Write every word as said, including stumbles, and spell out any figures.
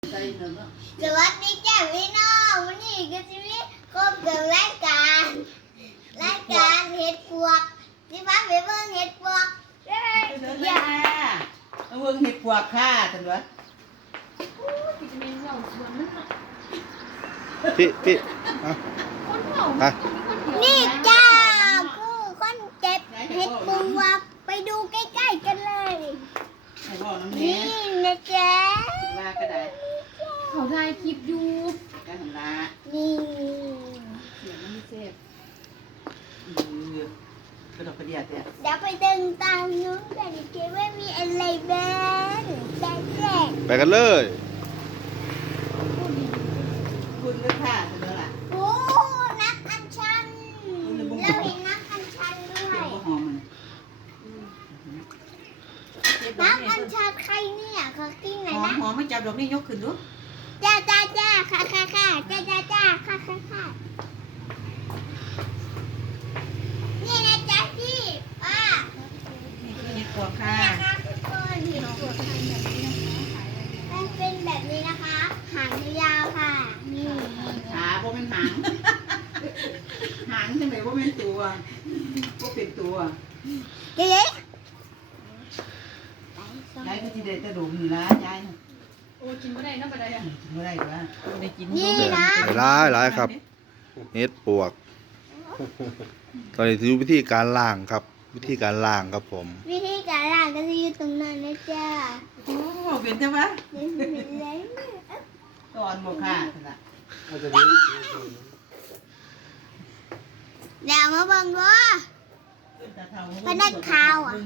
สวัสดีจ้าพี่น้องวันนี้ก็จะมีครบกับรายการรายการเห็ดปวกที่บ้านไปเบิ่งเห็ดปวกเย้เดินเลยค่ะเอาเบิ่งเห็ดปวกค่ะท่านวะพี่พี่อ่ะนี่จ้าคือคนเจ็บเห็ดปวกไปดูใกล้ๆกันเลยให้บอกน้ำเนี้นี่ยนะจ๊ะว่าก็ได้เขาถ่ายคลิปอยู่การทำละนี่เสียงมันเจ็บอือกระดกกระเดียดเนี่ยเดี๋ยวไปเดินตามนู้นกันดิคิดว่ามีอะไรบ้างแต่แรกไปกันเลยคุณก็ค่ะท่านวะล่ะโอ้นักอัญชันเราเห็นนักอัญชันด้วเดี๋ยยวก็หอมมันนักอัญชันใครเนี่ยเขากินไหนหอมนะหอมไม่จับดอกนี่ยกขึ้นดูจ้าจ้าจ้าค่ะค่ะค่ะจ้าจ้าจ้าค่ะค่ะค่ะนี่นะจ๊ะพี่ป้านี่คือเห็ดปวกค่ะนี่นะคะทุกคนเห็นตัวคันแบบนี้นะคะมันเป็นแบบนี้นะคะหางยาวๆค่ะนี่ขาบ่เป็นหางหางจังไหนบ่เป็นตัวบ่เป็นตัวเด็กยายก็สิได้แต่ดุมนี่ละยายโอ้กินไม่ได้นะปะไดอ่ะกินบ่ได้วะได้กินนี่นะหลายหลายครับเฮ็ดปวก ตอนนี้ถือวิธีการล่างครับ วิธีการล่างครับผมวิธีการล้างก็จะอยู่ตรงนั้นนะจ๊ะโอ้เป็นใช่ไหมเดี๋ยวเห็นเลยตอนบ่ค่ะท่านน่ะเดี๋ยวมาเบิ่งว่าพนักข่าวอ่ะ